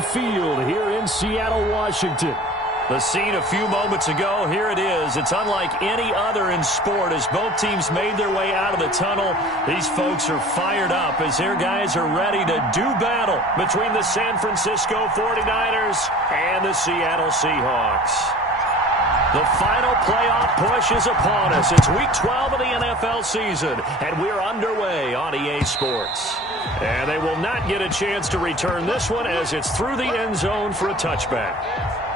Heinz Field here in Seattle, Washington. The scene a few moments ago, here it is. It's unlike any other in sport as both teams made their way out of the tunnel. These folks are fired up as their guys are ready to do battle between the San Francisco 49ers and the Seattle Seahawks. The final playoff push is upon us. It's Week 12 of the NFL season, and we're underway on EA Sports. And they will not get a chance to return this one as it's through the end zone for a touchback.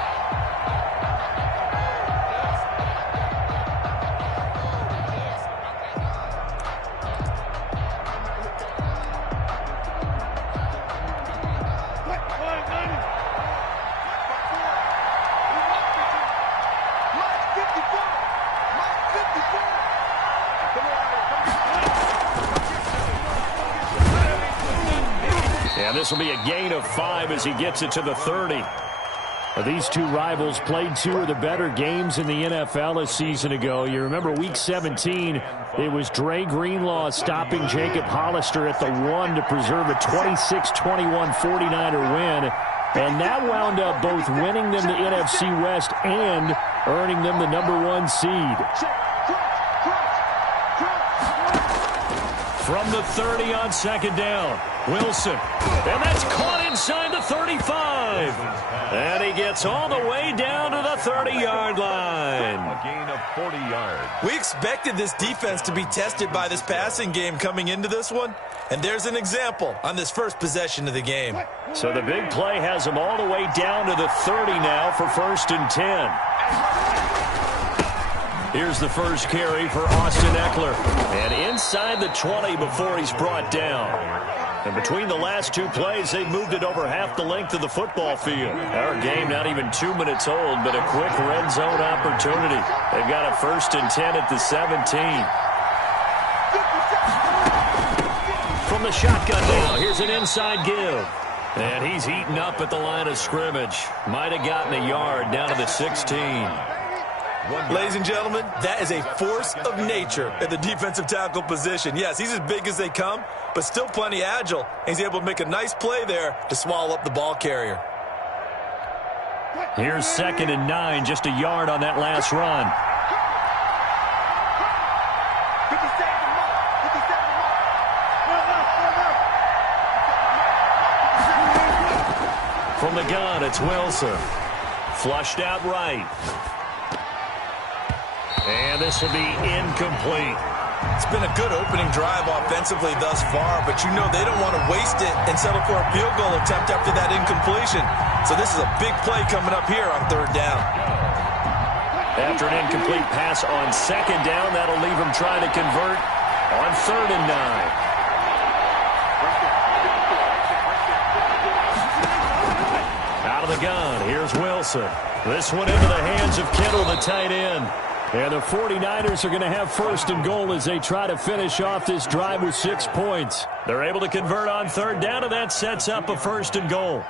And this will be a gain of 5 as he gets it to the 30. These two rivals played two of the better games in the NFL a season ago. You remember Week 17, it was Dre Greenlaw stopping Jacob Hollister at the 1 to preserve a 26-21 49er win. And that wound up both winning them the NFC West and earning them the #1 seed. From the 30 on second down, Wilson. And that's caught inside the 35. And he gets all the way down to the 30-yard line. A gain of 40 yards. We expected this defense to be tested by this passing game coming into this one. And there's an example on this first possession of the game. So the big play has him all the way down to the 30 now for 1st and 10. Here's the first carry for Austin Eckler. And inside the 20 before he's brought down. And between the last two plays, they've moved it over half the length of the football field. Our game not even 2 minutes old, but a quick red zone opportunity. They've got a 1st and 10 at the 17. From the shotgun now, here's an inside give. And he's eaten up at the line of scrimmage. Might have gotten a yard down to the 16. Ladies and gentlemen, that is a force of nature at the defensive tackle position. Yes, he's as big as they come, but still plenty agile. He's able to make a nice play there to swallow up the ball carrier. Here's 2nd and 9, just a yard on that last run. From the gun, it's Wilson. Flushed out right. And this will be incomplete. It's been a good opening drive offensively thus far, but you know they don't want to waste it and settle for a field goal attempt after that incompletion. So this is a big play coming up here on 3rd down. After an incomplete pass on 2nd down, that'll leave him trying to convert on 3rd and 9. Out of the gun, here's Wilson. This one into the hands of Kittle, the tight end. And the 49ers are going to have 1st and goal as they try to finish off this drive with 6 points. They're able to convert on 3rd down, and that sets up a 1st and goal.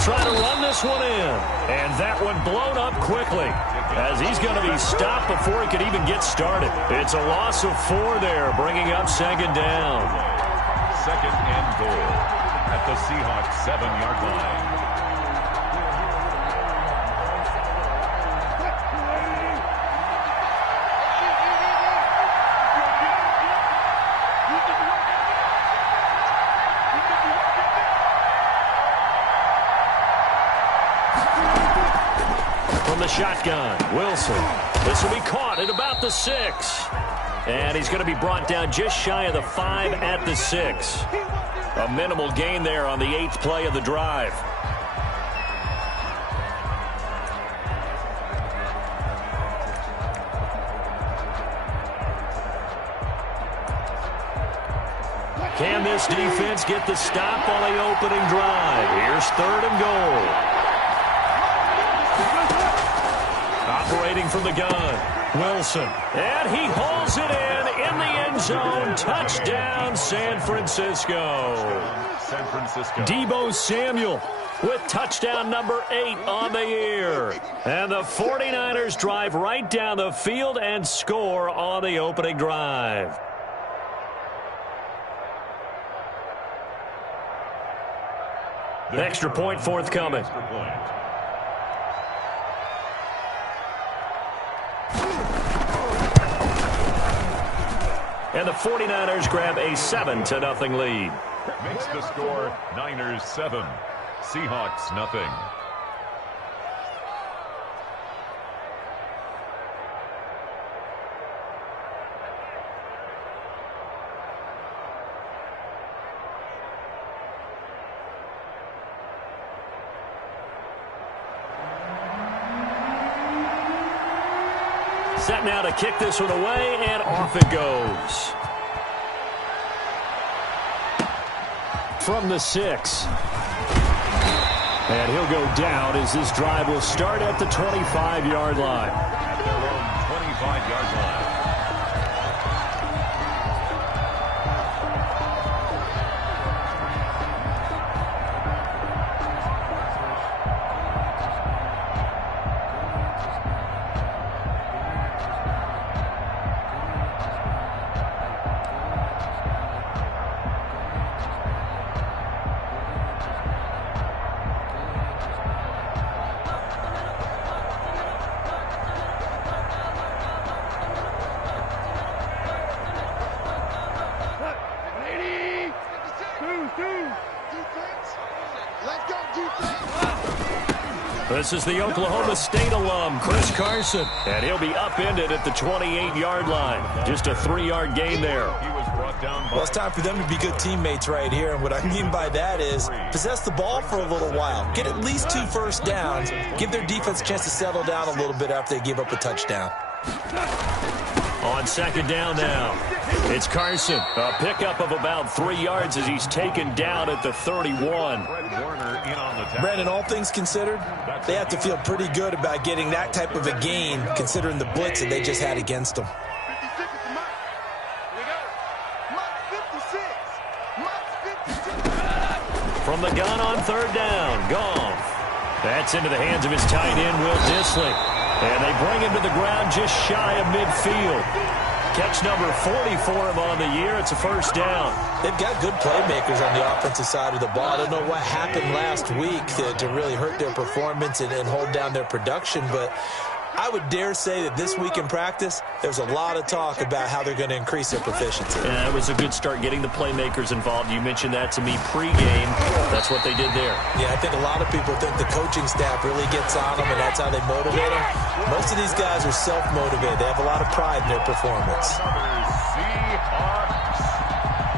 Trying to run this one in. And that one blown up quickly as he's going to be stopped before he could even get started. It's a loss of 4 there, bringing up 2nd down. 2nd and goal at the Seahawks 7-yard line. The shotgun, Wilson. This will be caught at about the 6. And he's going to be brought down just shy of the 5 at the 6. A minimal gain there on the 8th play of the drive. Can this defense get the stop on the opening drive? Here's 3rd and goal. operating from the gun. Wilson. And he holds it in the end zone. Touchdown, San Francisco. San Francisco. Deebo Samuel with touchdown number 8 on the year. And the 49ers drive right down the field and score on the opening drive. Extra point forthcoming. Extra point. And the 49ers grab a 7-0 lead. Makes the score Niners 7, Seahawks nothing. Set now to kick this one away, and off it goes. From the 6. And he'll go down as this drive will start at the 25-yard line. At their own 25-yard line. This is the Oklahoma State alum, Chris Carson. And he'll be upended at the 28-yard line. Just a 3-yard gain there. He was brought down by... Well, it's time for them to be good teammates right here. And what I mean by that is possess the ball for a little while. Get at least 2 first downs. Give their defense a chance to settle down a little bit after they give up a touchdown. On second down now, it's Carson. A pickup of about 3 yards as he's taken down at the 31. Brandon, all things considered, they have to feel pretty good about getting that type of a gain considering the blitz that they just had against them. From the gun on third down, Goff. That's into the hands of his tight end, Will Dissly. And they bring him to the ground just shy of midfield. Catch number 40 for him on the year. It's a first down. They've got good playmakers on the offensive side of the ball. I don't know what happened last week to really hurt their performance and hold down their production, but I would dare say that this week in practice, there's a lot of talk about how they're going to increase their proficiency. Yeah, it was a good start getting the playmakers involved. You mentioned that to me pregame. That's what they did there. Yeah, I think a lot of people think the coaching staff really gets on them, and that's how they motivate them. Most of these guys are self-motivated. They have a lot of pride in their performance. Seahawks.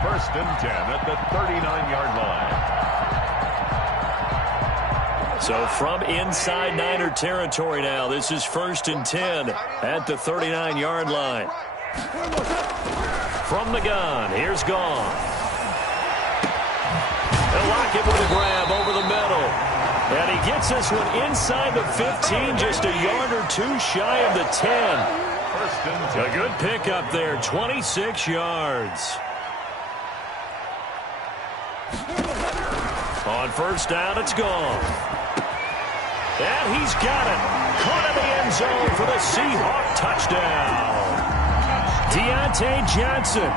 First and 10 at the 39-yard line. So from inside Niner territory now, this is first and 10 at the 39-yard line. From the gun, here's Goff. They'll lock it with a grab over the middle. And he gets this one inside the 15, just a yard or 2 shy of the 10. A good pickup there, 26 yards. On first down, it's Goff. And he's got it. Caught in the end zone for the Seahawk touchdown. Deontay Johnson,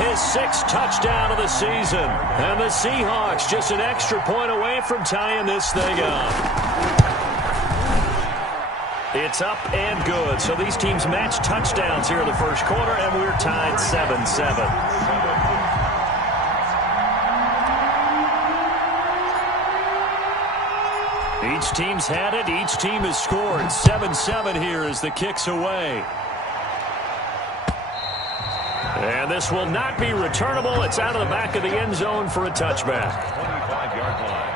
his 6th touchdown of the season. And the Seahawks just an extra point away from tying this thing up. It's up and good. So these teams match touchdowns here in the first quarter, and we're tied 7-7. Each team's had it. Each team has scored. 7-7 here as the kick's away. And this will not be returnable. It's out of the back of the end zone for a touchback. 25-yard line.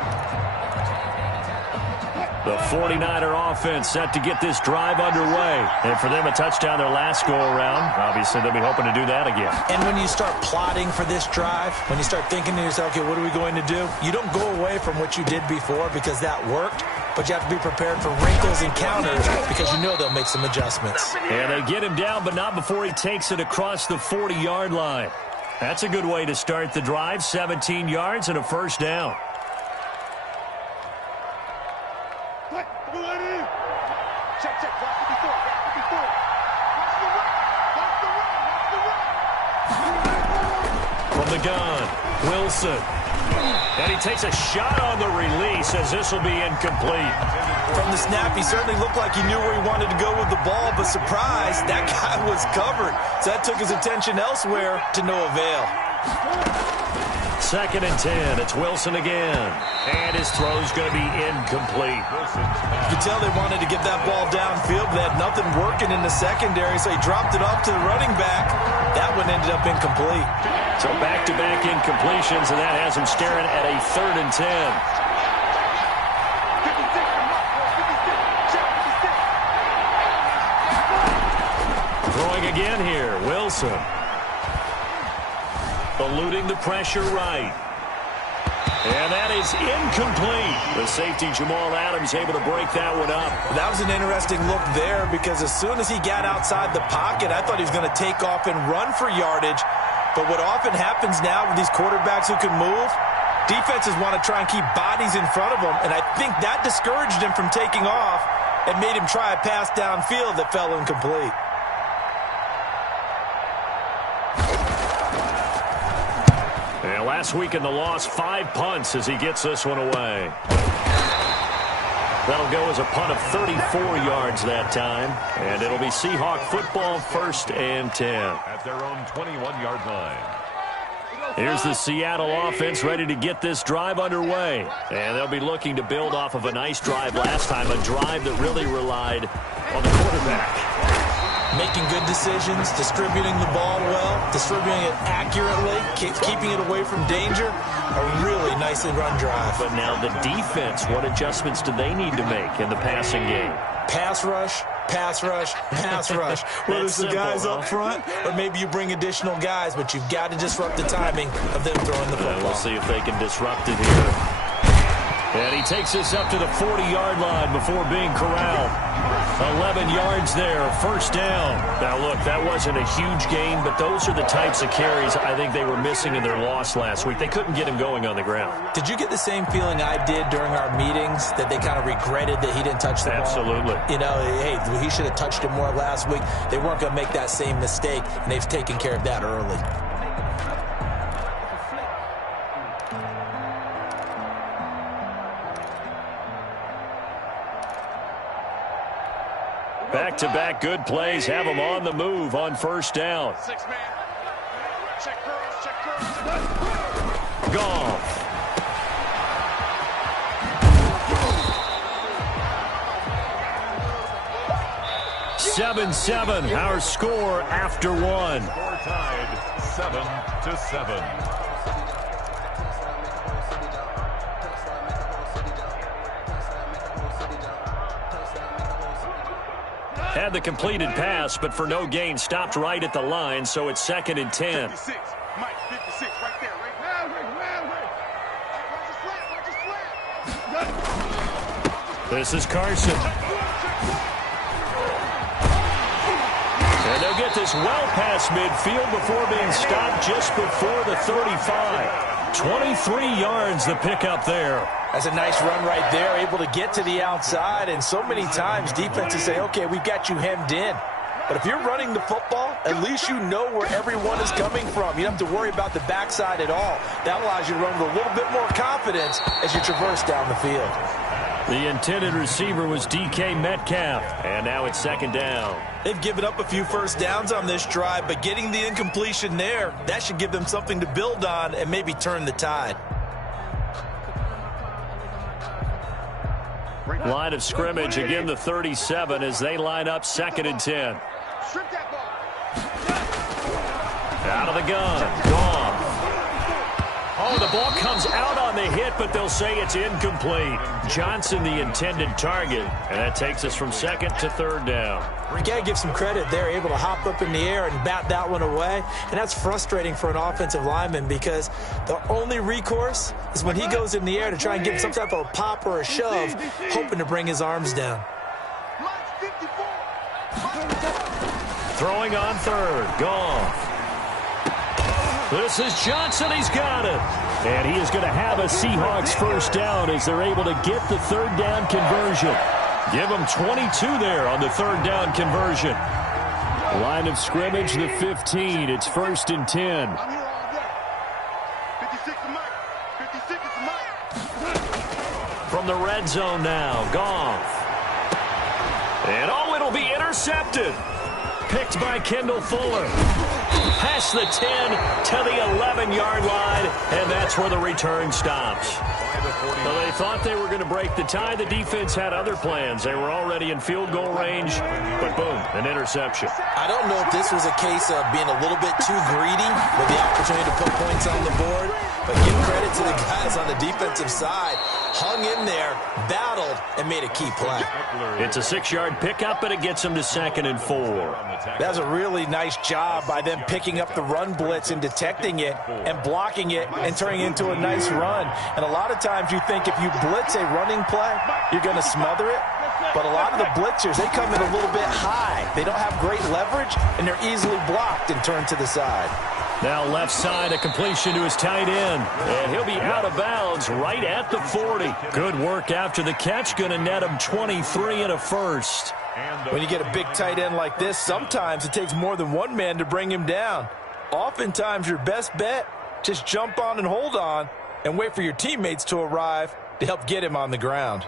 The 49er offense set to get this drive underway. And for them, a touchdown their last go-around. Obviously, they'll be hoping to do that again. And when you start plotting for this drive, when you start thinking to yourself, okay, what are we going to do? You don't go away from what you did before because that worked. but you have to be prepared for wrinkles and counters because you know they'll make some adjustments. And they get him down, but not before he takes it across the 40-yard line. That's a good way to start the drive. 17 yards and a first down. From the gun, Wilson. And he takes a shot on the release as this will be incomplete. From the snap, he certainly looked like he knew where he wanted to go with the ball, but surprise, that guy was covered. So that took his attention elsewhere to no avail. 2nd and 10. It's Wilson again. And his throw's going to be incomplete. You could tell they wanted to get that ball downfield, but they had nothing working in the secondary, so he dropped it off to the running back. That one ended up incomplete. So back-to-back incompletions, and that has him staring at a 3rd and 10. Throwing again here, Wilson. Eluding the pressure right. And that is incomplete. The safety, Jamal Adams, able to break that one up. That was an interesting look there because as soon as he got outside the pocket, I thought he was going to take off and run for yardage. But what often happens now with these quarterbacks who can move, defenses want to try and keep bodies in front of them, and I think that discouraged him from taking off and made him try a pass downfield that fell incomplete. And last week in the loss, 5 punts as he gets this one away. That'll go as a punt of 34 yards that time. And it'll be Seahawk football, 1st and 10. At their own 21-yard line. Here's the Seattle offense ready to get this drive underway. And they'll be looking to build off of a nice drive last time, a drive that really relied on the quarterback. Making good decisions, distributing the ball well, distributing it accurately, keeping it away from danger. A really nicely run drive. But now the defense, what adjustments do they need to make in the passing game? Pass rush, pass rush, pass rush. Whether it's the guys up front or maybe you bring additional guys, but you've got to disrupt the timing of them throwing the football. We'll see if they can disrupt it here. And he takes this up to the 40-yard line before being corralled. 11 yards there, 1st down. Now, look, that wasn't a huge gain, but those are the types of carries I think they were missing in their loss last week. They couldn't get him going on the ground. Did you get the same feeling I did during our meetings, that they kind of regretted that he didn't touch the ball? Absolutely. You know, hey, he should have touched it more last week. They weren't going to make that same mistake, and they've taken care of that early. Back-to-back good plays have them on the move on 1st down. Goff. 7-7, our score after one. Score tied 7-7. Had the completed pass, but for no gain, stopped right at the line, so it's 2nd and 10. 56, Mike, 56, right there, right now. This is Carson. And they'll get this well past midfield before being stopped just before the 35. 23 yards the pickup there. That's a nice run right there, able to get to the outside, and so many times defenses say, okay, we've got you hemmed in. But if you're running the football, at least you know where everyone is coming from. You don't have to worry about the backside at all. That allows you to run with a little bit more confidence as you traverse down the field. The intended receiver was DK Metcalf, and now it's 2nd down. They've given up a few first downs on this drive, but getting the incompletion there, that should give them something to build on and maybe turn the tide. Line of scrimmage, again the 37 as they line up 2nd and 10. Out of the gun, Goff. Oh, the ball comes out on the hit, but they'll say it's incomplete. Johnson, the intended target, and that takes us from second to third down. You got to give some credit. They're able to hop up in the air and bat that one away, and that's frustrating for an offensive lineman because the only recourse is when he goes in the air to try and give some type of a pop or a shove, hoping to bring his arms down. Throwing on third. Goff. This is Johnson. He's got it. And he is going to have a Seahawks first down as they're able to get the third down conversion. Give them 22 there on the third down conversion. Line of scrimmage, the 15. It's 1st and 10. I'm here all day. 56 to Mike. 56 to Mike. From the red zone now, Goff. And oh, it'll be intercepted. Picked by Kendall Fuller. Past the 10 to the 11-yard line, and that's where the return stops. Well, they thought they were going to break the tie. The defense had other plans. They were already in field goal range, but boom, an interception. I don't know if this was a case of being a little bit too greedy with the opportunity to put points on the board, but give credit to the guys on the defensive side. Hung in there, battled, and made a key play. It's a 6-yard pickup, but it gets them to 2nd and 4. That's a really nice job by them picking up the run blitz and detecting it and blocking it and turning it into a nice run. And a lot of times you think if you blitz a running play, you're going to smother it. But a lot of the blitzers, they come in a little bit high. They don't have great leverage, and they're easily blocked and turned to the side. Now left side, a completion to his tight end. And he'll be out of bounds right at the 40. Good work after the catch. Going to net him 23 and a first. When you get a big tight end like this, sometimes it takes more than one man to bring him down. Oftentimes, your best bet, just jump on and hold on and wait for your teammates to arrive to help get him on the ground.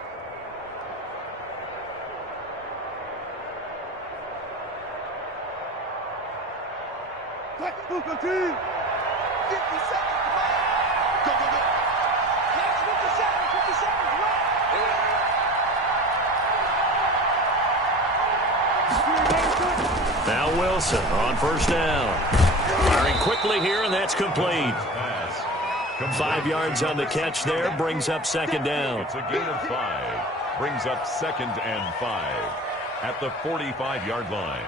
Go, go, team. 50 seconds. Go, go, go. Last 50 seconds. 50 seconds. Now Wilson on first down. Firing quickly here, and that's complete. 5 yards on the catch there, brings up 2nd down. It's a gain of 5. Brings up 2nd and 5 at the 45-yard line.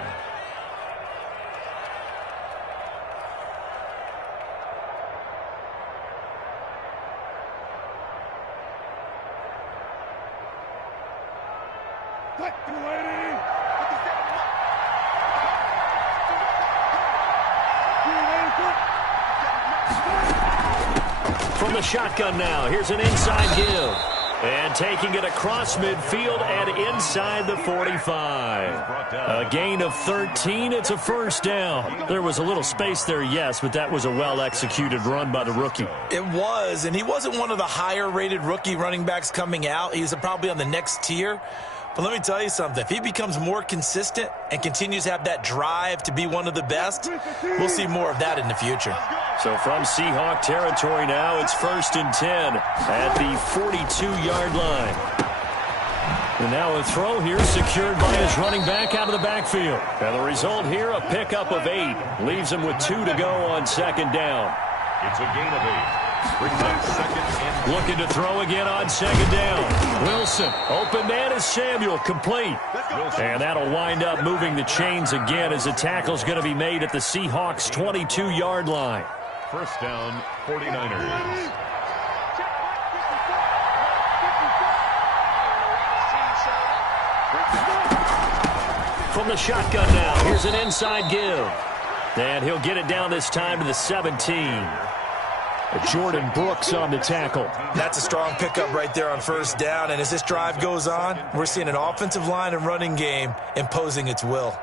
From the shotgun now, here's an inside give. And taking it across midfield and inside the 45. A gain of 13. It's a first down. There was a little space there, yes, but that was a well-executed run by the rookie. It was, and he wasn't one of the higher-rated rookie running backs coming out. He's probably on the next tier. But let me tell you something. If he becomes more consistent and continues to have that drive to be one of the best, we'll see more of that in the future. So from Seahawk territory now, it's 1st and 10 at the 42-yard line. And now a throw here secured by his running back out of the backfield. And the result here, a pickup of 8. Leaves him with 2 to go on 2nd down. It's a gain of 8. Brings up 2nd and... Looking to throw again on 2nd down. Wilson, open man is Samuel, complete. And that'll wind up moving the chains again as the tackle's going to be made at the Seahawks' 22-yard line. First down, 49ers. From the shotgun now, here's an inside give. And he'll get it down this time to the 17. Jordan Brooks on the tackle. That's a strong pickup right there on first down. And as this drive goes on, we're seeing an offensive line and running game imposing its will.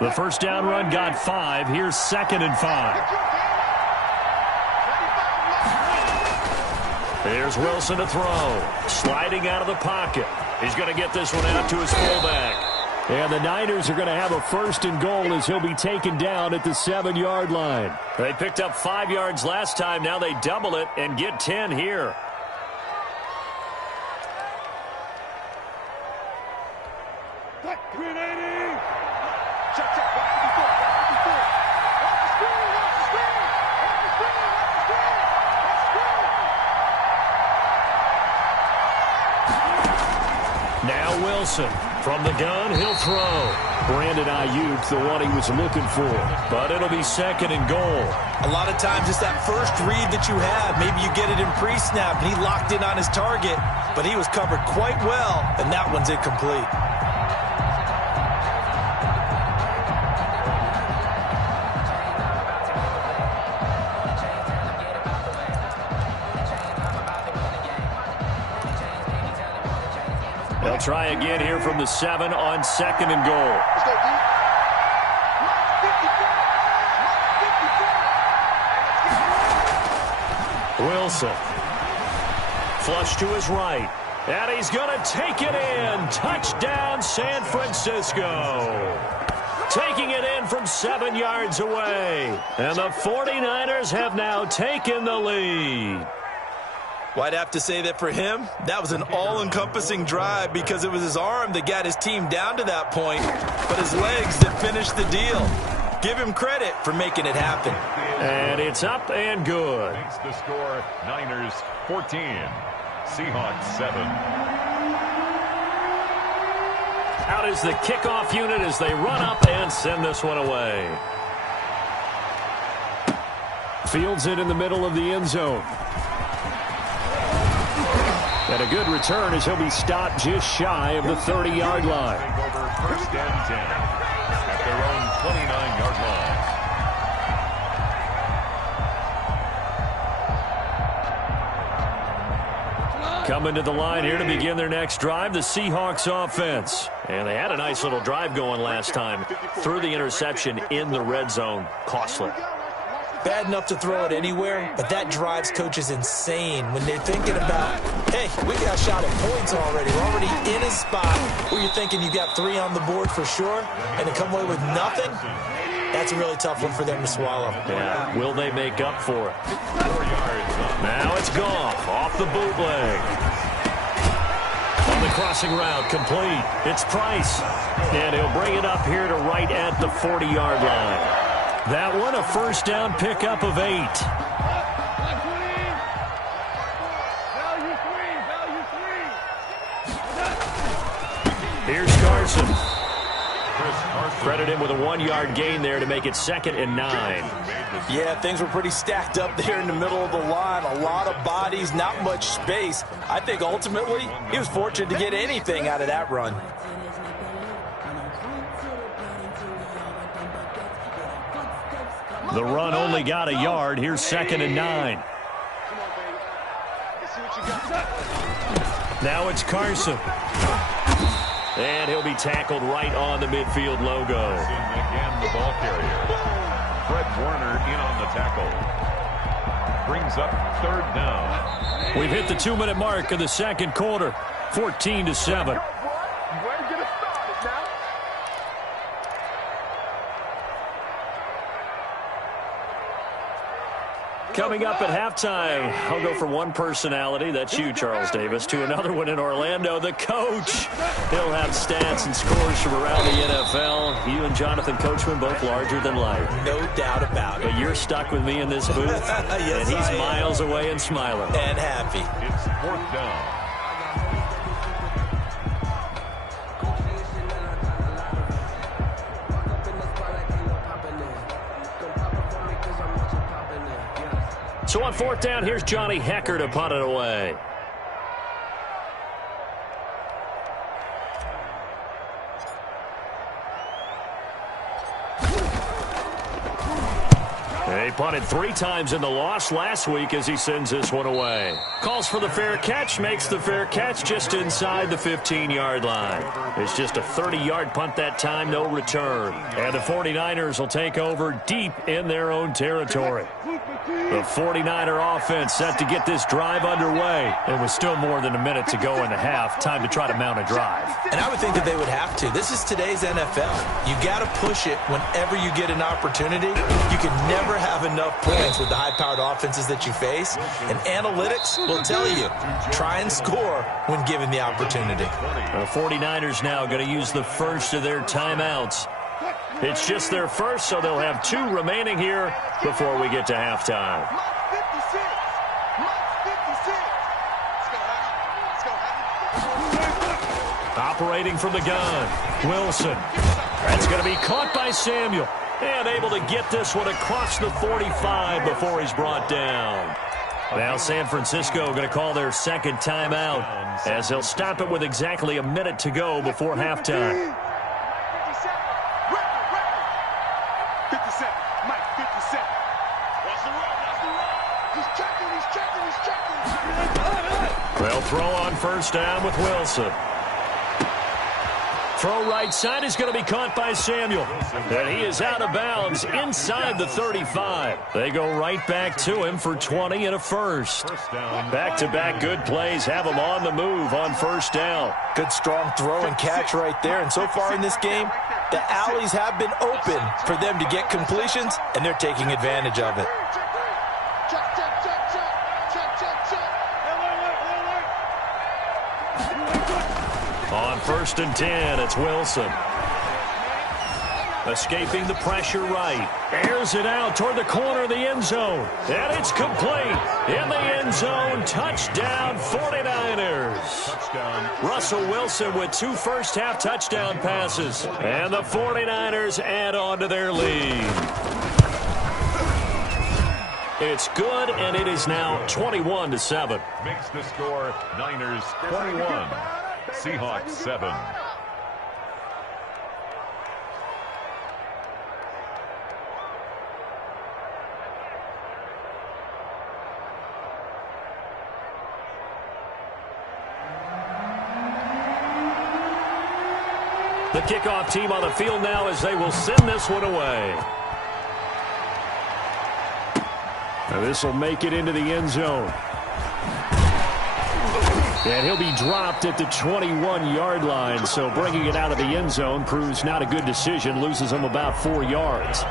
The first down run got 5. Here's 2nd and 5. There's Wilson to throw. Sliding out of the pocket. He's going to get this one out to his fullback. And the Niners are going to have a 1st and goal as he'll be taken down at the 7-yard line. They picked up 5 yards last time. Now they double it and get 10 here. 380. Check. Watch the screen. Watch the screen. Now Wilson. From the gun, he'll throw. Brandon Ayuk, the one he was looking for. But it'll be 2nd and goal. A lot of times it's that first read that you have. Maybe you get it in pre-snap, and he locked in on his target, but he was covered quite well, and that one's incomplete. They'll try again here from the 7 on 2nd and goal. Let's go, D. Wilson. Flush to his right. And he's going to take it in. Touchdown, San Francisco. Taking it in from 7 yards away. And the 49ers have now taken the lead. Well, I'd have to say that for him, that was an all-encompassing drive because it was his arm that got his team down to that point, but his legs that finished the deal. Give him credit for making it happen. And it's up and good. Makes the score Niners 14, Seahawks 7. Out is the kickoff unit as they run up and send this one away. Fields it in the middle of the end zone. And a good return as he'll be stopped just shy of the 30-yard line. Take over 1st and 10 at their own 29-yard line. Coming to the line here to begin their next drive, the Seahawks offense. And they had a nice little drive going last time. Threw the interception in the red zone. Costly. Bad enough to throw it anywhere, but that drives coaches insane when they're thinking about, hey, we got a shot at points already. We're already in a spot where you're thinking you got 3 on the board for sure, and to come away with nothing, that's a really tough one for them to swallow. Yeah, will they make up for it? Now it's Goff off the bootleg. On the crossing route, complete. It's Price. And he'll bring it up here to right at the 40-yard line. That one, a 1st down pickup of 8. Here's Carson. Credit him with a 1-yard gain there to make it 2nd and 9. Yeah, things were pretty stacked up there in the middle of the line. A lot of bodies, not much space. I think ultimately he was fortunate to get anything out of that run. The run only got a yard. Here's 2nd and 9. Now it's Carson. And he'll be tackled right on the midfield logo. Again, the ball carrier. Fred Warner in on the tackle. Brings up 3rd down. We've hit the 2-minute mark of the 2nd quarter. 14-7. Coming up at halftime, I'll go from one personality, that's you, Charles Davis, to another one in Orlando, the coach. He'll have stats and scores from around the NFL. You and Jonathan Coachman, both larger than life. No doubt about it. But you're stuck with me in this booth, Yes, and he's I am. miles away and smiling. And happy. It's 4th down. So on 4th down, here's Johnny Hecker to punt it away. He punted 3 times in the loss last week as he sends this one away. Calls for the fair catch, makes the fair catch just inside the 15-yard line. It's just a 30-yard punt that time, no return. And the 49ers will take over deep in their own territory. The 49er offense set to get this drive underway. And with still more than a minute to go in the half, time to try to mount a drive. And I would think that they would have to. This is today's NFL. You got to push it whenever you get an opportunity. You can never have have enough points with the high-powered offenses that you face, and analytics will tell you, try and score when given the opportunity. The 49ers now going to use the first of their timeouts. It's just their first, so they'll have 2 remaining here before we get to halftime. Operating from the gun, Wilson. That's going to be caught by Samuel. And able to get this one across the 45 before he's brought down. Now San Francisco going to call their second timeout as they'll stop it with exactly a minute to go before halftime. 57. Mike, 57. Watch the run. He's checking. They'll throw on first down with Wilson. Throw right side is going to be caught by Samuel. And he is out of bounds inside the 35. They go right back to him for 20 and a first. Back-to-back good plays have him on the move on first down. Good strong throw and catch right there. And so far in this game, the alleys have been open for them to get completions, and they're taking advantage of it. On first and 10, it's Wilson. Escaping the pressure right. Airs it out toward the corner of the end zone. And it's complete. In the end zone, touchdown 49ers. Russell Wilson with 2 first-half touchdown passes. And the 49ers add on to their lead. It's good, and it is now 21-7. Makes the score Niners 21. Seahawks 7. The kickoff team on the field now as they will send this one away. Now this will make it into the end zone. And he'll be dropped at the 21-yard line, so bringing it out of the end zone proves not a good decision, loses him about 4 yards.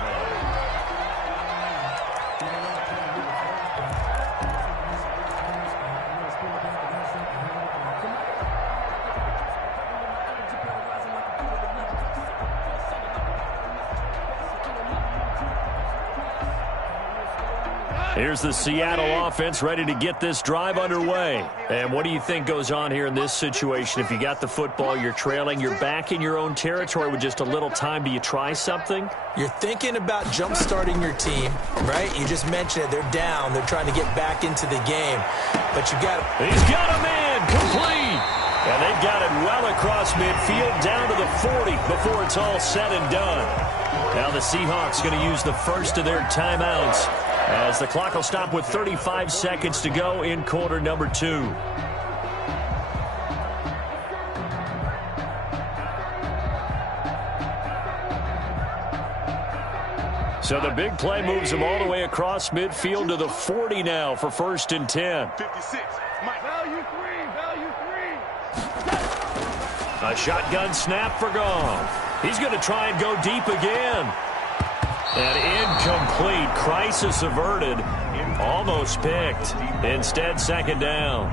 Here's the Seattle offense ready to get this drive underway. And what do you think goes on here in this situation? If you got the football, you're trailing, you're back in your own territory with just a little time. Do you try something? You're thinking about jump-starting your team, right? You just mentioned it. They're down. They're trying to get back into the game. But you got to... He's got him in. Complete. And they've got it well across midfield down to the 40 before it's all said and done. Now the Seahawks going to use the first of their timeouts as the clock will stop with 35 seconds to go in quarter number 2. So the big play moves them all the way across midfield to the 40 now for first and 10. 56. Mike. Value 3. A shotgun snap for Goff. He's going to try and go deep again. And incomplete. Crisis averted. Almost picked. Instead, second down.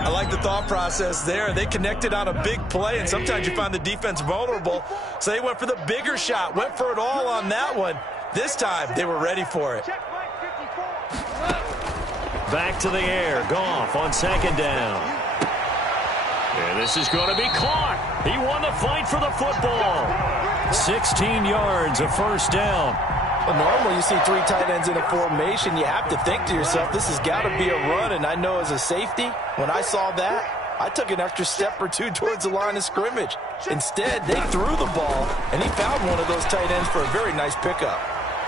I like the thought process there. They connected on a big play, and sometimes you find the defense vulnerable. So they went for the bigger shot, went for it all on that one. This time, they were ready for it. Back to the air. Goff on second down. And this is going to be caught. He won the fight for the football. 16 yards, a first down. Well, normally you see 3 tight ends in a formation. You have to think to yourself, this has got to be a run. And I know as a safety, when I saw that, I took an extra step or 2 towards the line of scrimmage. Instead, they threw the ball, and he found one of those tight ends for a very nice pickup.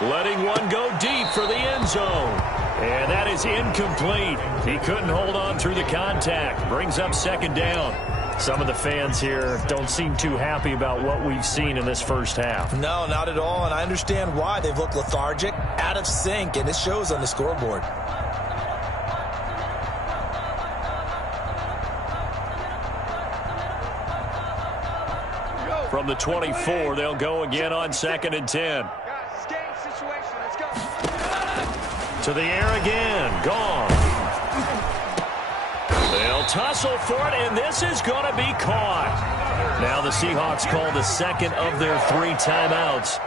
Letting one go deep for the end zone. And that is incomplete. He couldn't hold on through the contact. Brings up second down. Some of the fans here don't seem too happy about what we've seen in this first half. No, not at all, and I understand why. They've looked lethargic, out of sync, and it shows on the scoreboard. From the 24, they'll go again on second and 10. Guys, it's game situation. Let's go. To the air again. Gone. They'll tussle for it, and this is going to be caught. Now the Seahawks call the second of their 3 timeouts,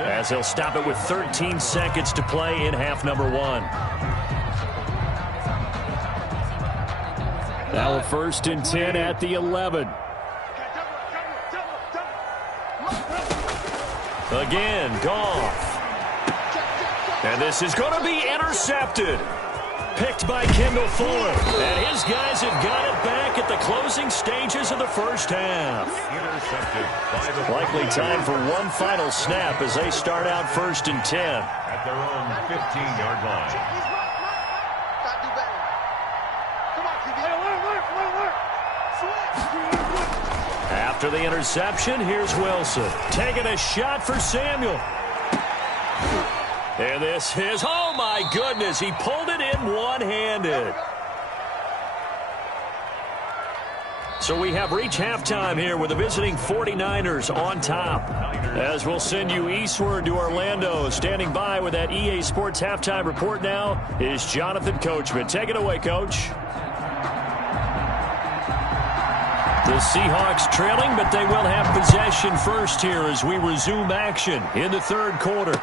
as they'll stop it with 13 seconds to play in half number 1. Now a 1st and 10 at the 11. Again, Goff. And this is going to be intercepted. Picked by Kendall Fuller. And his guys have got it back at the closing stages of the first half. Intercepted. Likely time for one final snap as they start out 1st and 10. At their own 15-yard line. After the interception, here's Wilson. Taking a shot for Samuel. And this is, oh my goodness, he pulled it in one-handed. So we have reached halftime here with the visiting 49ers on top. As we'll send you eastward to Orlando. Standing by with that EA Sports halftime report now is Jonathan Coachman. Take it away, Coach. The Seahawks trailing, but they will have possession first here as we resume action in the 3rd quarter.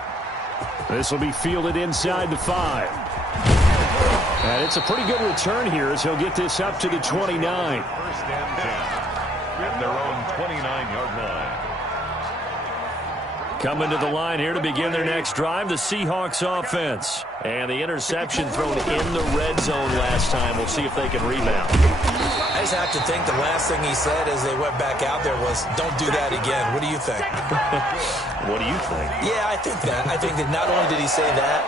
This will be fielded inside the 5. And it's a pretty good return here as he'll get this up to the 29. 1st and 10. At their own 29-yard line. Coming to the line here to begin their next drive, the Seahawks offense. And the interception thrown in the red zone last time. We'll see if they can rebound. I just have to think the last thing he said as they went back out there was, don't do that again. What do you think? What do you think? Yeah, I think that. I think that not only did he say that,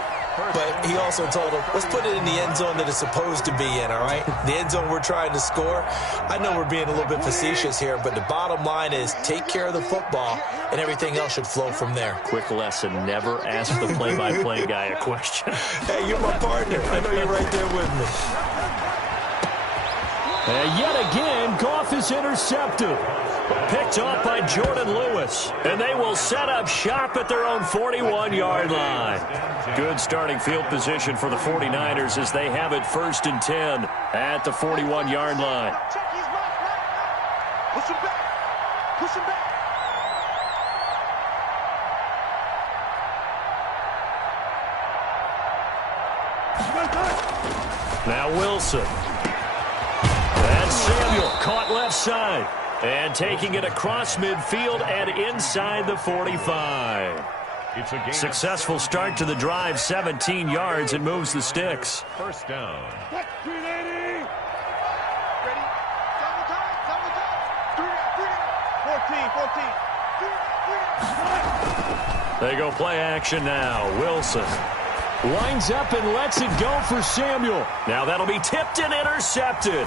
but he also told him, let's put it in the end zone that it's supposed to be in, all right? The end zone we're trying to score. I know we're being a little bit facetious here, but the bottom line is take care of the football, and everything else should flow from there. Quick lesson, never ask the play-by-play guy a question. Hey, you're my partner. I know you're right there with me. And yet again, Goff is intercepted. Picked off by Jordan Lewis. And they will set up shop at their own 41-yard line. Good starting field position for the 49ers as they have it 1st and 10 at the 41-yard line. Push him back. Push him back. Now Wilson. And Samuel caught left side. And taking it across midfield and inside the 45. It's a Successful start to the drive, 17 yards, and moves the sticks. 1st down. 380. Ready? Double time. 14. They go play action now. Wilson Winds up and lets it go for Samuel. Now that'll be tipped and intercepted.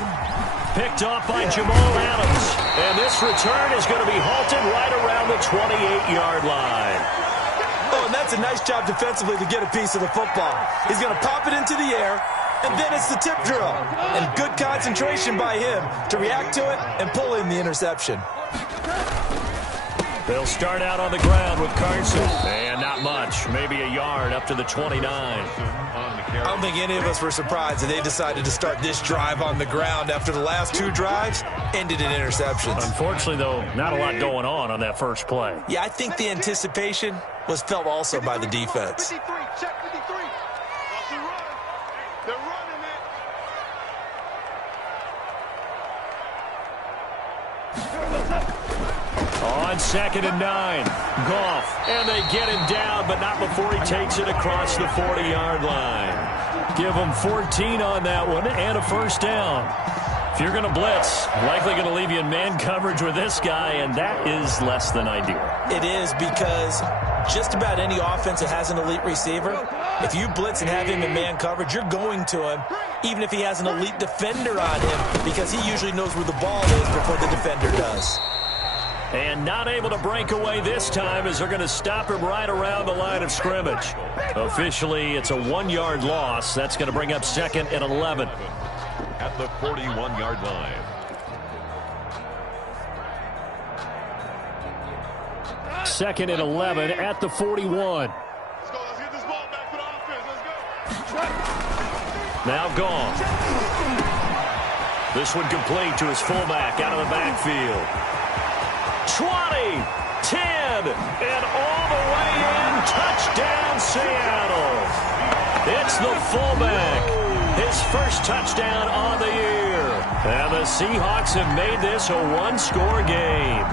Picked off by Jamal Adams. And this return is going to be halted right around the 28-yard line. Oh, and that's a nice job defensively to get a piece of the football. He's going to pop it into the air, and then it's the tip drill. And good concentration by him to react to it and pull in the interception. They'll start out on the ground with Carson. And not much, maybe a yard up to the 29. I don't think any of us were surprised that they decided to start this drive on the ground after the last two drives ended in interceptions. Unfortunately, though, not a lot going on that first play. Yeah, I think the anticipation was felt also by the defense. 53, check 53. Watch the run. They're running it. On 2nd and 9, Goff, and they get him down, but not before he takes it across the 40-yard line. Give him 14 on that one and a first down. If you're going to blitz, likely going to leave you in man coverage with this guy, and that is less than ideal. It is because just about any offense that has an elite receiver, if you blitz and have him in man coverage, you're going to him, even if he has an elite defender on him, because he usually knows where the ball is before the defender does. And not able to break away this time as they're going to stop him right around the line of scrimmage. Officially, it's a 1-yard loss. That's going to bring up 2nd and 11. At the 41-yard line. Second and 11 at the 41. Let's go. Let's get this ball back for the offense. Let's go. Now gone. This one complete to his fullback out of the backfield. 20, 10, and all the way in. Touchdown, Seattle. It's the fullback. His first touchdown on the year. And the Seahawks have made this a one-score game.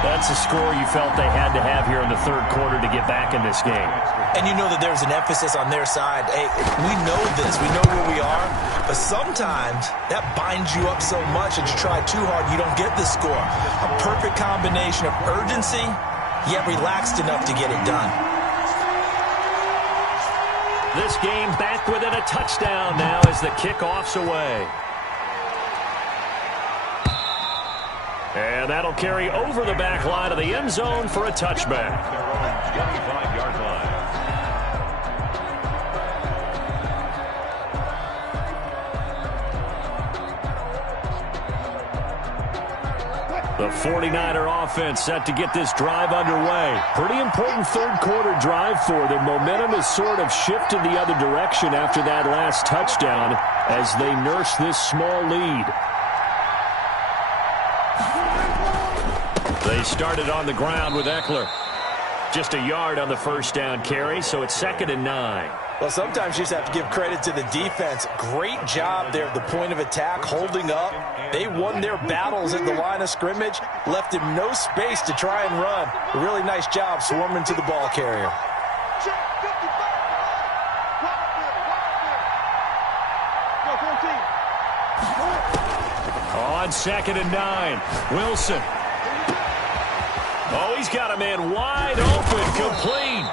That's a score you felt they had to have here in the third quarter to get back in this game. And you know that there's an emphasis on their side. Hey, we know this. We know where we are. But sometimes that binds you up so much that you try too hard, you don't get the score. A perfect combination of urgency, yet relaxed enough to get it done. This game back within a touchdown now as the kickoff's away. And that'll carry over the back line of the end zone for a touchback. 25-yard line. The 49er offense set to get this drive underway. Pretty important third quarter drive for them. Momentum has sort of shifted the other direction after that last touchdown as they nurse this small lead. They started on the ground with Eckler. Just a yard on the first down carry, so it's 2nd and 9. Well, sometimes you just have to give credit to the defense. Great job there at the point of attack, holding up. They won their battles at the line of scrimmage, left him no space to try and run. A really nice job swarming to the ball carrier. On 2nd and 9, Wilson. Oh, he's got a man wide open, complete.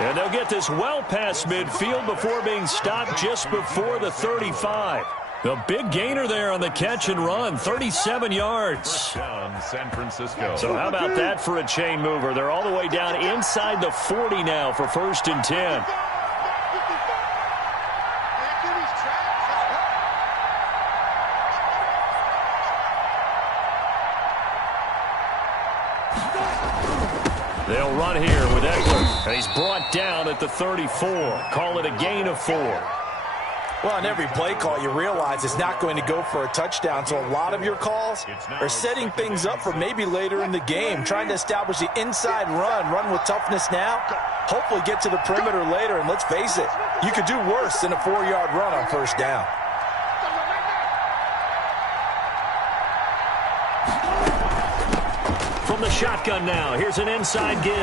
And they'll get this well past midfield before being stopped just before the 35. The big gainer there on the catch and run, 37 yards. Down San Francisco. So how about that for a chain mover? They're all the way down inside the 40 now for 1st and 10. They'll run here with Eckler. And he's brought down at the 34. Call it a gain of 4. Well, on every play call, you realize it's not going to go for a touchdown. So a lot of your calls are setting things up for maybe later in the game, trying to establish the inside run with toughness now, hopefully get to the perimeter later. And let's face it, you could do worse than a 4-yard run on first down. From the shotgun now, here's an inside give.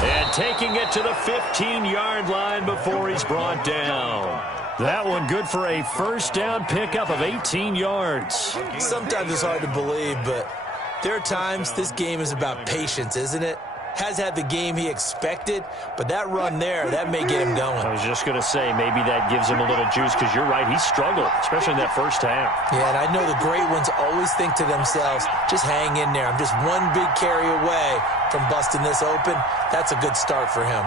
And taking it to the 15-yard line before he's brought down. That one good for a first down pickup of 18 yards. Sometimes it's hard to believe, but there are times this game is about patience, isn't it? Has had the game he expected, but that run there, that may get him going. I was just going to say, maybe that gives him a little juice because you're right, he struggled, especially in that first half. Yeah, and I know the great ones always think to themselves, just hang in there. I'm just one big carry away from busting this open. That's a good start for him.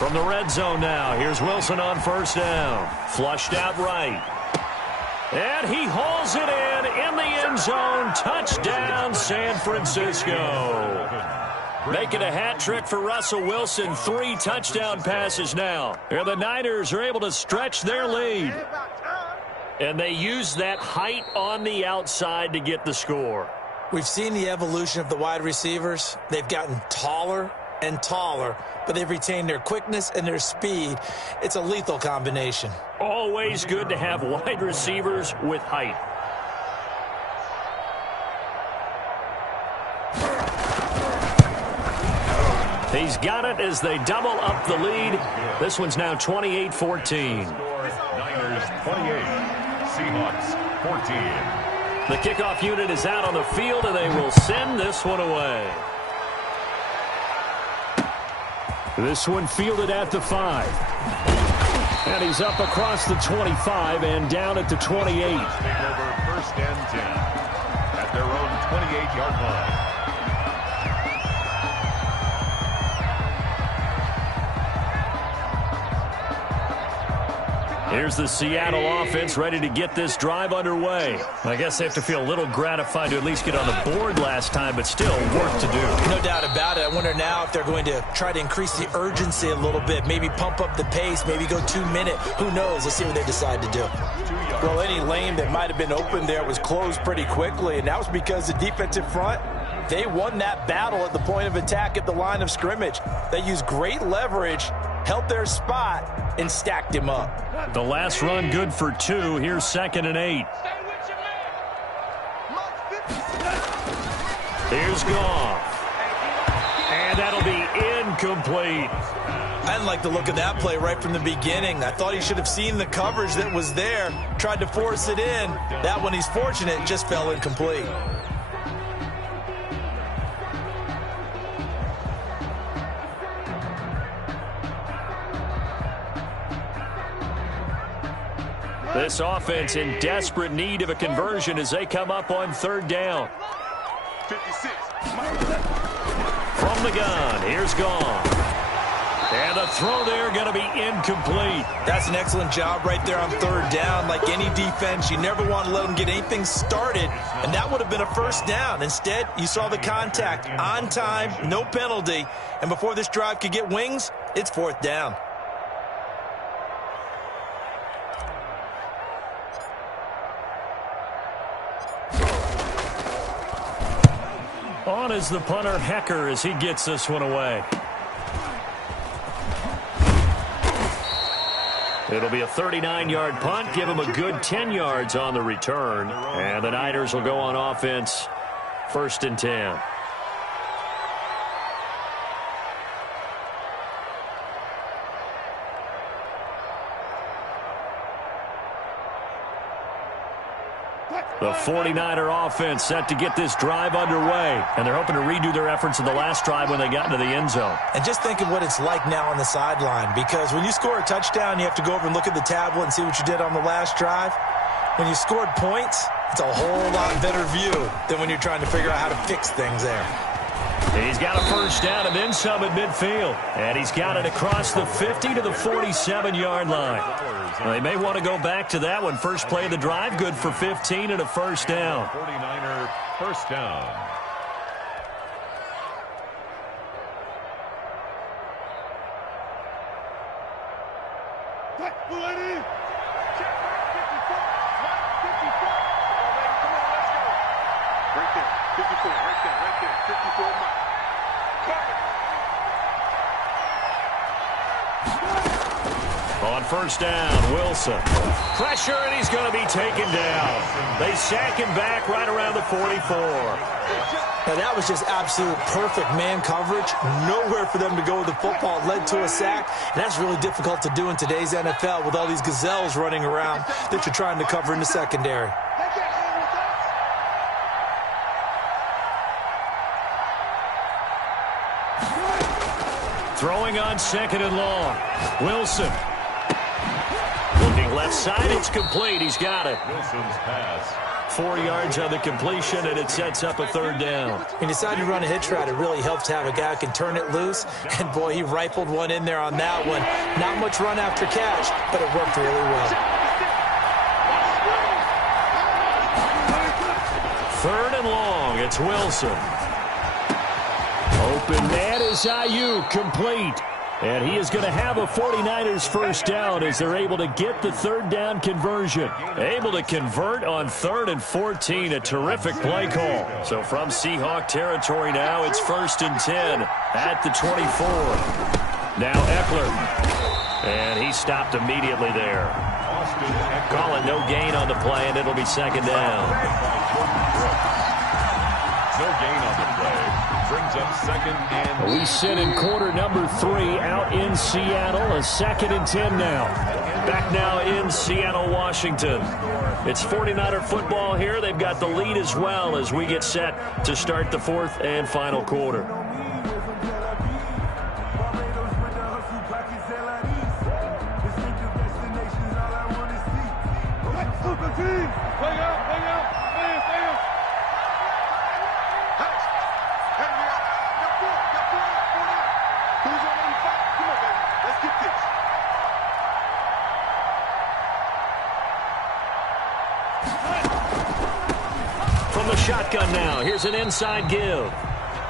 From the red zone now, here's Wilson on first down. Flushed out right. And he hauls it in the end zone. Touchdown, San Francisco. Making a hat trick for Russell Wilson. 3 touchdown passes now. And the Niners are able to stretch their lead. And they use that height on the outside to get the score. We've seen the evolution of the wide receivers. They've gotten taller and taller, but they've retained their quickness and their speed. It's a lethal combination. Always good to have wide receivers with height. He's got it as they double up the lead. This one's now 28-14. Niners 28, Seahawks 14. The kickoff unit is out on the field, and they will send this one away. This one fielded at the 5. And he's up across the 25 and down at the 28. Take over 1st and 10 at their own 28-yard line. Here's the Seattle offense ready to get this drive underway. I guess they have to feel a little gratified to at least get on the board last time, but still work to do. No doubt about it. I wonder now if they're going to try to increase the urgency a little bit, maybe pump up the pace, maybe go 2 minute. Who knows? Let's see what they decide to do. Well, any lane that might have been open there was closed pretty quickly, and that was because the defensive front, they won that battle at the point of attack at the line of scrimmage. They used great leverage, held their spot, and stacked him up. The last run good for 2. Here's 2nd and 8. Here's Goff. And that'll be incomplete. I didn't like the look of that play right from the beginning. I thought he should have seen the coverage that was there, tried to force it in. That one, he's fortunate, just fell incomplete. This offense in desperate need of a conversion as they come up on 3rd down. 56. From the gun, here's Goff. And the throw there going to be incomplete. That's an excellent job right there on 3rd down. Like any defense, you never want to let them get anything started, and that would have been a 1st down. Instead, you saw the contact on time, no penalty, and before this drive could get wings, it's 4th down. On is the punter, Hecker, as he gets this one away. It'll be a 39-yard punt. Give him a good 10 yards on the return. And the Niners will go on offense, 1st and 10. The 49er offense set to get this drive underway. And they're hoping to redo their efforts in the last drive when they got into the end zone. And just think of what it's like now on the sideline, because when you score a touchdown, you have to go over and look at the tablet and see what you did on the last drive. When you scored points, it's a whole lot better view than when you're trying to figure out how to fix things there. He's got a 1st down and then some at midfield. And he's got it across the 50 to the 47-yard line. They may want to go back to that one. First play of the drive, good for 15 and a 1st down. 49er 1st down. On 1st down, Wilson. Pressure, and he's going to be taken down. They sack him back right around the 44. Now, that was just absolute perfect man coverage. Nowhere for them to go with the football. It led to a sack. And that's really difficult to do in today's NFL with all these gazelles running around that you're trying to cover in the secondary. Throwing on 2nd and long. Wilson. Looking left side, it's complete. He's got it. Wilson's pass. 4 yards on the completion, and it sets up a 3rd down. When you decide to run a hitch route, it really helps to have a guy who can turn it loose. And, boy, he rifled one in there on that one. Not much run after catch, but it worked really well. 3rd and long. It's Wilson. Open man is Ayuk, complete. And he is going to have a 49ers 1st down as they're able to get the 3rd down conversion. Able to convert on 3rd and 14. A terrific play call. So from Seahawk territory now, it's 1st and 10 at the 24. Now Eckler. And he stopped immediately there. Call it no gain on the play, and it'll be 2nd down. No gain on the play. Brings up 2nd and... We sit in quarter number 3 out in Seattle. A 2nd and 10 now. Back now in Seattle, Washington. It's 49er football here. They've got the lead as well as we get set to start the 4th and final quarter. From the shotgun now, here's an inside give.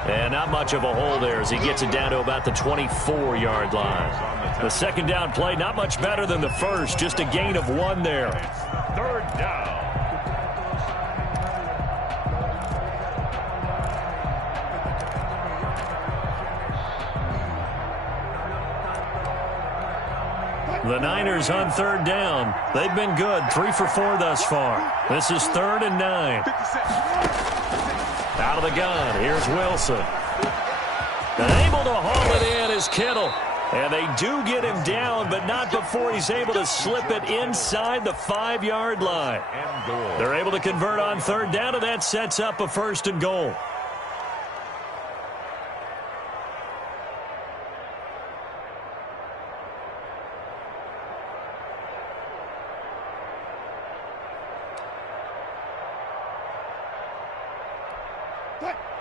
And not much of a hole there as he gets it down to about the 24-yard line. The second down play, not much better than the first, just a gain of 1 there. Third down. The Niners on third down. They've been good, 3 for 4 thus far. This is 3rd and 9. Out of the gun, here's Wilson. And able to haul it in is Kittle. And they do get him down, but not before he's able to slip it inside the 5-yard line. They're able to convert on third down, and that sets up a 1st and goal.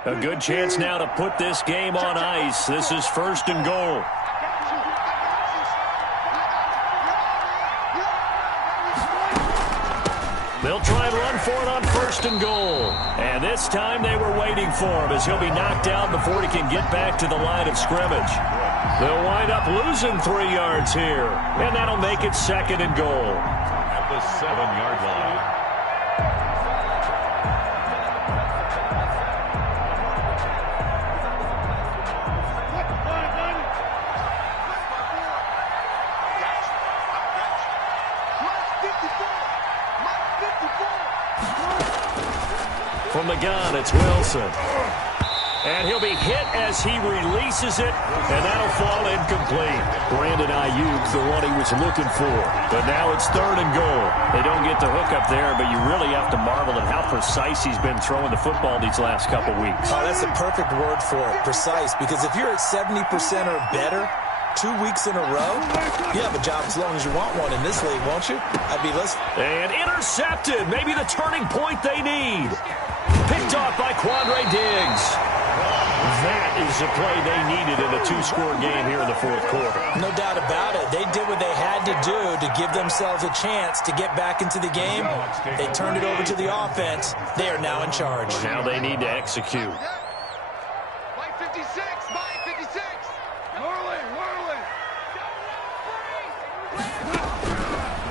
A good chance now to put this game on ice. This is 1st and goal. They'll try and run for it on 1st and goal. And this time they were waiting for him as he'll be knocked down before he can get back to the line of scrimmage. They'll wind up losing 3 yards here. And that'll make it 2nd and goal. At the 7-yard line. From the gun, it's Wilson. And he'll be hit as he releases it, and that'll fall incomplete. Brandon Ayuk, the one he was looking for. But now it's 3rd and goal. They don't get the hook up there, but you really have to marvel at how precise he's been throwing the football these last couple weeks. Oh, that's the perfect word for it, precise, because if you're at 70% or better 2 weeks in a row, you have a job as long as you want one in this league, won't you? I'd be listening. And intercepted. Maybe the turning point they need. Picked off by Quandre Diggs. That is the play they needed in a 2-score game here in the 4th quarter. No doubt about it. They did what they had to do to give themselves a chance to get back into the game. They turned it over to the offense. They are now in charge. Now they need to execute. Mike 56, Mike 56. Whirling.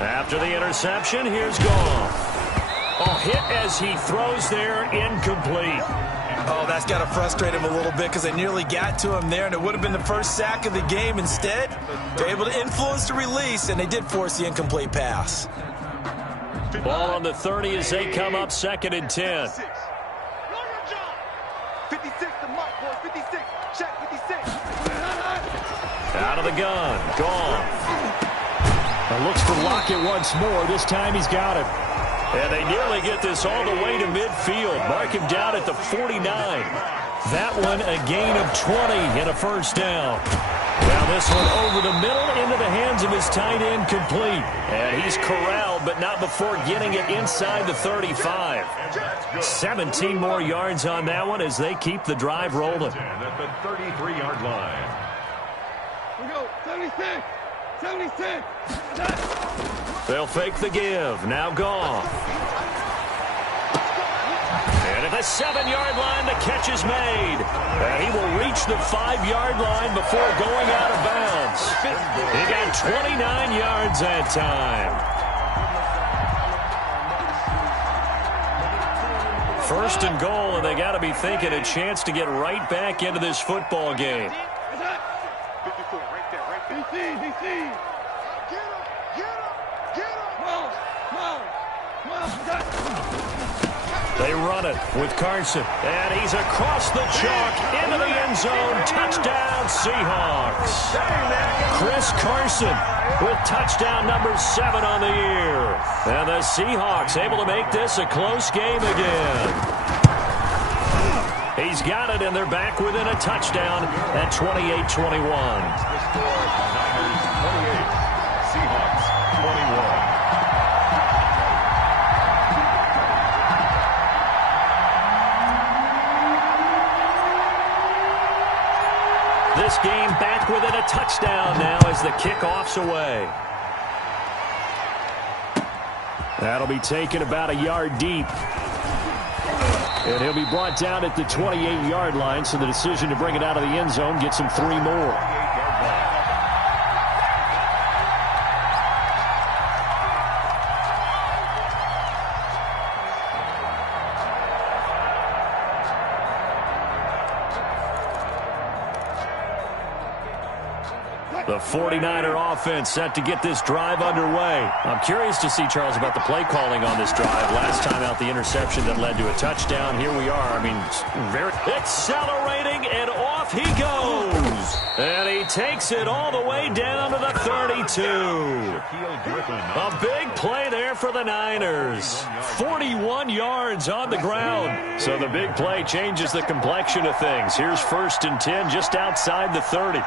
After the interception, here's Goff. Oh, hit as he throws there, incomplete. Oh, that's got to frustrate him a little bit because they nearly got to him there, and it would have been the first sack of the game. Instead, they're able to influence the release, and they did force the incomplete pass. Ball on the 30 as they come up 2nd and 10. 56 to Mike, boys. 56. Check 56. Out of the gun. Goff. Looks for Lockett once more. This time he's got it. And they nearly get this all the way to midfield. Mark him down at the 49. That one a gain of 20 and a 1st down. Now this one over the middle into the hands of his tight end complete. And he's corralled, but not before getting it inside the 35. 17 more yards on that one as they keep the drive rolling. At the 33-yard line. We go. 76. 76. They'll fake the give. Now Goff. And at the 7-yard line, the catch is made. And he will reach the 5-yard line before going out of bounds. He got 29 yards that time. 1st and goal, and they got to be thinking a chance to get right back into this football game. 54, right there. DC. Get him. They run it with Carson, and he's across the chalk into the end zone. Touchdown, Seahawks. Chris Carson with touchdown number 7 on the year. And the Seahawks able to make this a close game again. He's got it, and they're back within a touchdown at 28-21. Niners 28, Seahawks 21. This game back within a touchdown now as the kickoff's away. That'll be taken about a yard deep. And he'll be brought down at the 28-yard line, so the decision to bring it out of the end zone gets him 3 more. The 49er offense set to get this drive underway. I'm curious to see, Charles, about the play calling on this drive. Last time out, the interception that led to a touchdown. Here we are. I mean, very accelerating, and off he goes. And he takes it all the way down to the 32. A big play there for the Niners. 41 yards on the ground. So the big play changes the complexion of things. Here's 1st and 10 just outside the 30.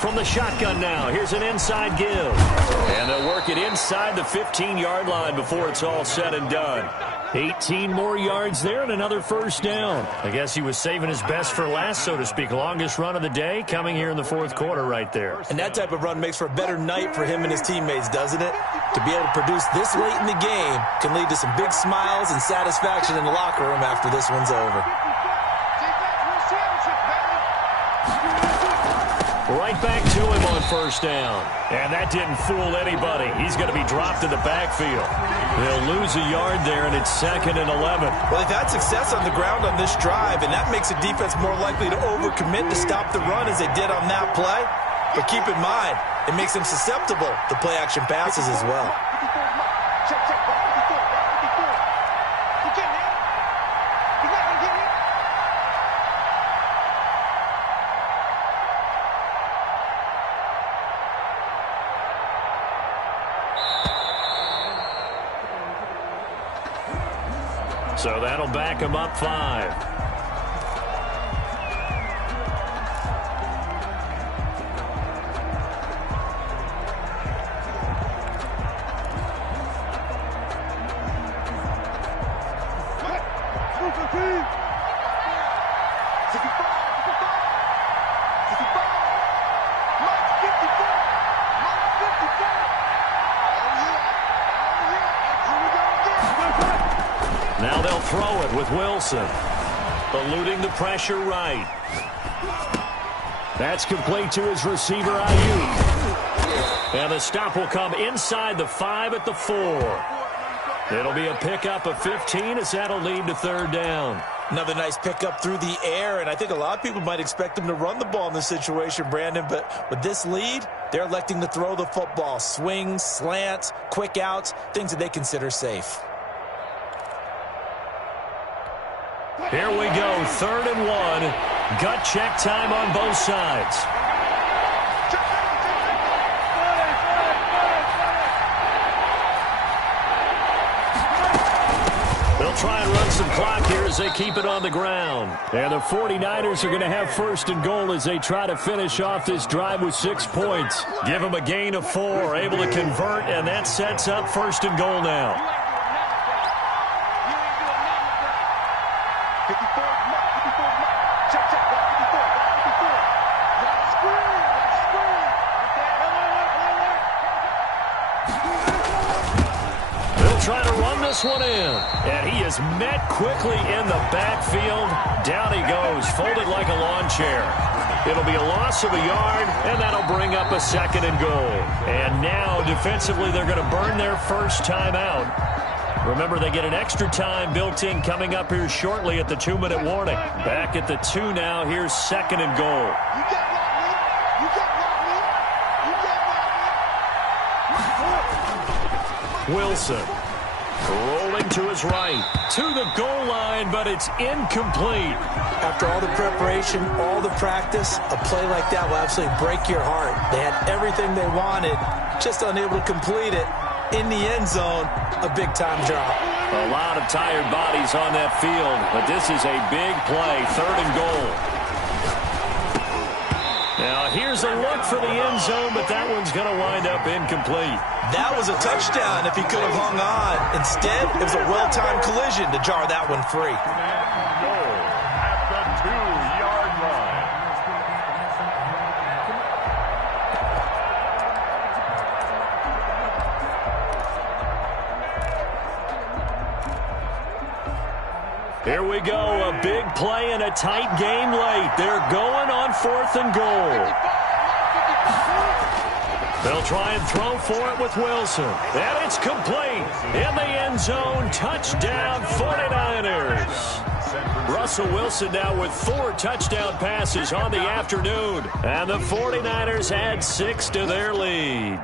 From the shotgun now, here's an inside give. And they'll work it inside the 15-yard line before it's all said and done. 18 more yards there and another 1st down. I guess he was saving his best for last, so to speak. Longest run of the day coming here in the 4th quarter right there. And that type of run makes for a better night for him and his teammates, doesn't it? To be able to produce this late in the game can lead to some big smiles and satisfaction in the locker room after this one's over. Right back to him on 1st down. And that didn't fool anybody. He's going to be dropped in the backfield. They'll lose a yard there, and it's 2nd and 11. Well, they've had success on the ground on this drive, and that makes a defense more likely to overcommit to stop the run as they did on that play. But keep in mind, it makes them susceptible to play-action passes as well. So that'll back him up 5. Now they'll throw it with Wilson. Eluding the pressure right. That's complete to his receiver, Ayuk. And the stop will come inside the 5 at the 4. It'll be a pickup of 15 as that'll lead to 3rd down. Another nice pickup through the air, and I think a lot of people might expect him to run the ball in this situation, Brandon, but with this lead, they're electing to throw the football. Swings, slants, quick outs, things that they consider safe. Here we go, 3rd and 1. Gut check time on both sides. They'll try and run some clock here as they keep it on the ground. And the 49ers are going to have 1st and goal as they try to finish off this drive with 6 points. Give them a gain of 4, able to convert, and that sets up 1st and goal now. Trying to run this one in. And he is met quickly in the backfield. Down he goes, folded like a lawn chair. It'll be a loss of a yard, and that'll bring up a 2nd and goal. And now, defensively, they're going to burn their first time out. Remember, they get an extra time built in coming up here shortly at the 2-minute warning. Back at the 2 now. Here's 2nd and goal. Wilson. Rolling to his right, to the goal line, but it's incomplete. After all the preparation, all the practice, a play like that will absolutely break your heart. They had everything they wanted, just unable to complete it. In the end zone, a big-time drop. A lot of tired bodies on that field, but this is a big play, 3rd and goal. Now here's a look for the end zone, but that one's going to wind up incomplete. That was a touchdown if he could have hung on. Instead, it was a well-timed collision to jar that one free. Goal at the 2-yard line. Here we go, a big play and a tight game late. They're going on 4th and goal. They'll try and throw for it with Wilson. And it's complete. In the end zone, touchdown 49ers. Russell Wilson now with 4 touchdown passes on the afternoon. And the 49ers add 6 to their lead.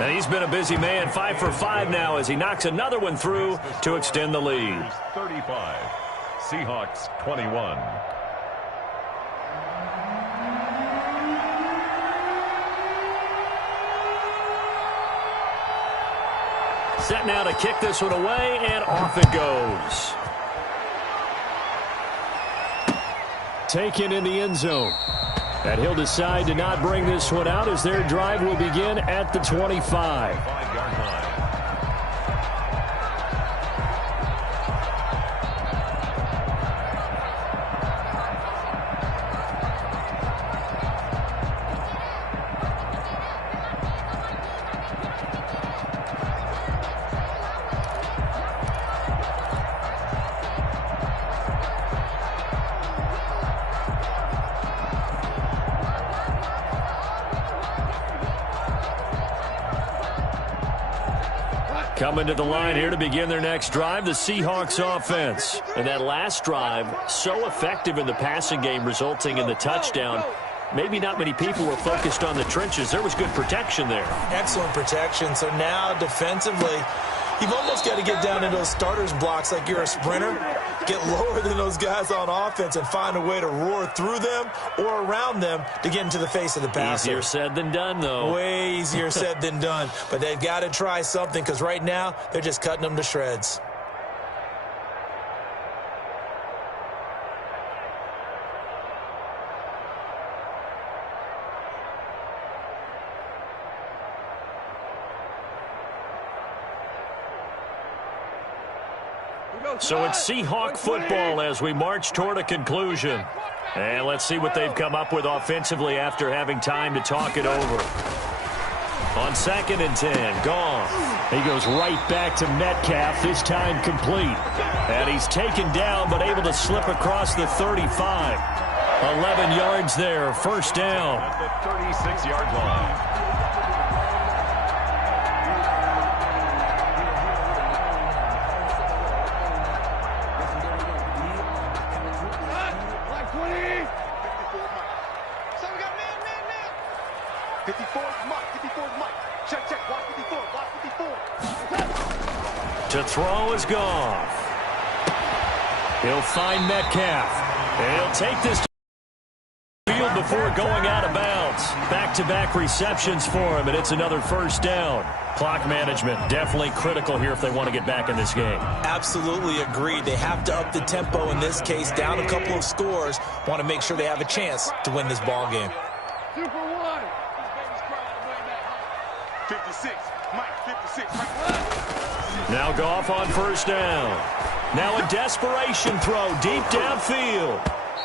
And he's been a busy man, 5 for 5 now as he knocks another one through to extend the lead. 35, Seahawks 21. Set now to kick this one away, and off it goes. Taken in the end zone. And he'll decide to not bring this one out as their drive will begin at the 25. 5-yard line. Coming to the line here to begin their next drive, the Seahawks offense. And that last drive, so effective in the passing game, resulting in the touchdown. Maybe not many people were focused on the trenches. There was good protection there. Excellent protection. So now defensively, you've almost got to get down into those starters blocks like you're a sprinter. Get lower than those guys on offense and find a way to roar through them or around them to get into the face of the passer. Easier said than done, though. Way easier said than done. But they've got to try something because right now they're just cutting them to shreds. So it's Seahawk football as we march toward a conclusion. And let's see what they've come up with offensively after having time to talk it over. On 2nd and 10, Goff. He goes right back to Metcalf, this time complete. And he's taken down but able to slip across the 35. 11 yards there, first down. At the 36-yard line. To throw is Goff. He'll find Metcalf. And he'll take this to the field before going out of bounds. Back-to-back receptions for him, and it's another first down. Clock management definitely critical here if they want to get back in this game. Absolutely agreed. They have to up the tempo in this case, down a couple of scores. Want to make sure they have a chance to win this ball game. 2 for 1. 56. Mike, 56. Now Goff on first down. Now a desperation throw deep downfield.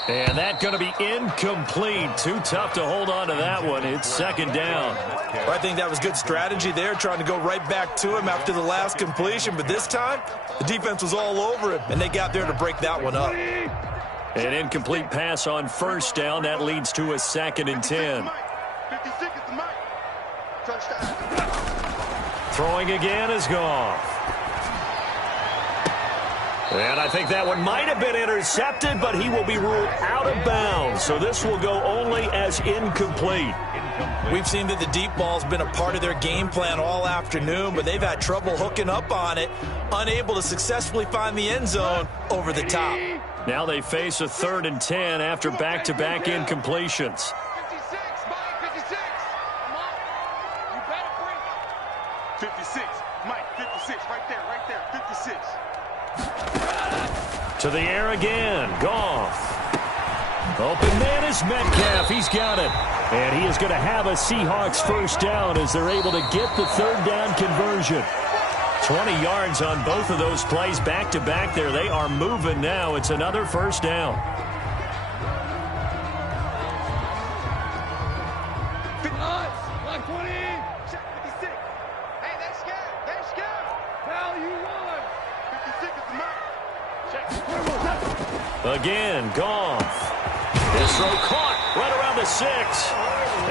And that's going to be incomplete. Too tough to hold on to that one. It's 2nd down. Well, I think that was good strategy there, trying to go right back to him after the last completion. But this time, the defense was all over him, and they got there to break that one up. An incomplete pass on first down. That leads to a 2nd and 10. 56 is the mic. Touchdown. Throwing again is Goff. And I think that one might have been intercepted, but he will be ruled out of bounds. So this will go only as incomplete. We've seen that the deep ball's been a part of their game plan all afternoon, but they've had trouble hooking up on it, unable to successfully find the end zone over the top. Now they face a 3rd and 10 after back-to-back incompletions. 56, Mike, 56. Come on. You better bring it. 56, Mike, 56, right there, 56. To the air again. Goff. Open man is Metcalf. He's got it. And he is going to have a Seahawks first down as they're able to get the third down conversion. 20 yards on both of those plays back-to-back there. They are moving now. It's another first down. Like 20. Check 56. Hey, they scared. They scared. Now you won. 56 is the mark. Check. Again, Goff. His throw caught right around the 6.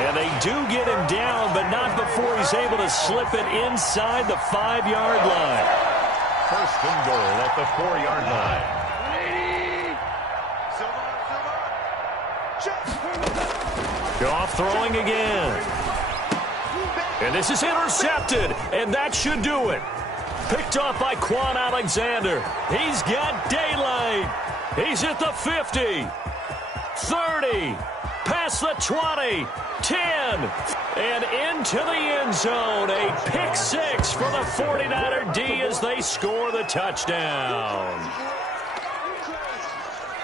And they do get him down, but not before he's able to slip it inside the 5-yard line. First and goal at the 4-yard line. 80. Silver. Check. Goff throwing again. And this is intercepted, and that should do it. Picked off by Quan Alexander. He's got daylight. He's at the 50, 30, past the 20, 10, and into the end zone. A pick 6 for the 49er D as they score the touchdown.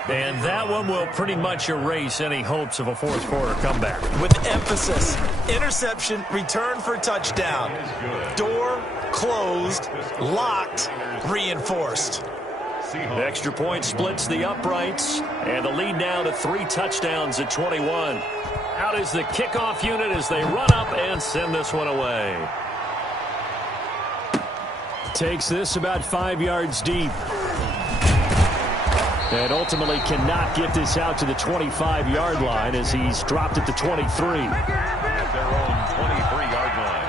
And that one will pretty much erase any hopes of a fourth-quarter comeback. With emphasis, interception, return for touchdown. Door closed, locked, reinforced. The extra point splits the uprights, and the lead now to 3 touchdowns at 21. Out is the kickoff unit as they run up and send this one away. Takes this about 5 yards deep. And ultimately cannot get this out to the 25-yard line as he's dropped it to 23. At their own 23-yard line.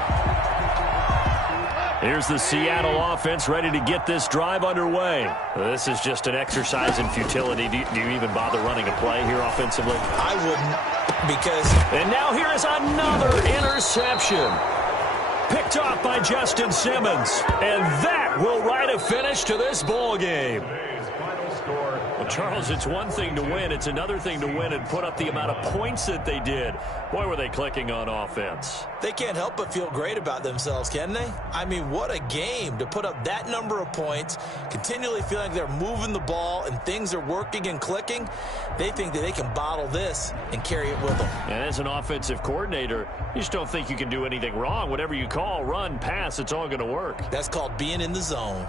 Here's the Seattle offense ready to get this drive underway. This is just an exercise in futility. Do you even bother running a play here offensively? I wouldn't, because... And now here is another interception. Picked off by Justin Simmons. And that will write a finish to this ball game. Well, Charles, it's one thing to win. It's another thing to win and put up the amount of points that they did. Boy, were they clicking on offense. They can't help but feel great about themselves, can they? I mean, what a game to put up that number of points, continually feeling like they're moving the ball and things are working and clicking. They think that they can bottle this and carry it with them. And as an offensive coordinator, you just don't think you can do anything wrong. Whatever you call, run, pass, it's all going to work. That's called being in the zone.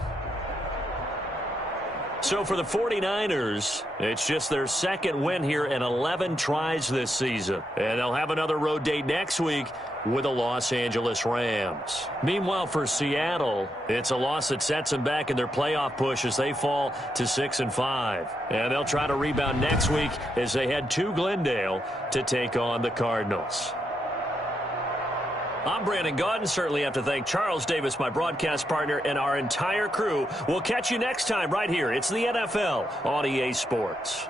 So for the 49ers, it's just their second win here in 11 tries this season. And they'll have another road date next week with the Los Angeles Rams. Meanwhile, for Seattle, it's a loss that sets them back in their playoff push as they fall to 6-5. And they'll try to rebound next week as they head to Glendale to take on the Cardinals. I'm Brandon Gaudin. Certainly have to thank Charles Davis, my broadcast partner, and our entire crew. We'll catch you next time right here. It's the NFL on EA Sports.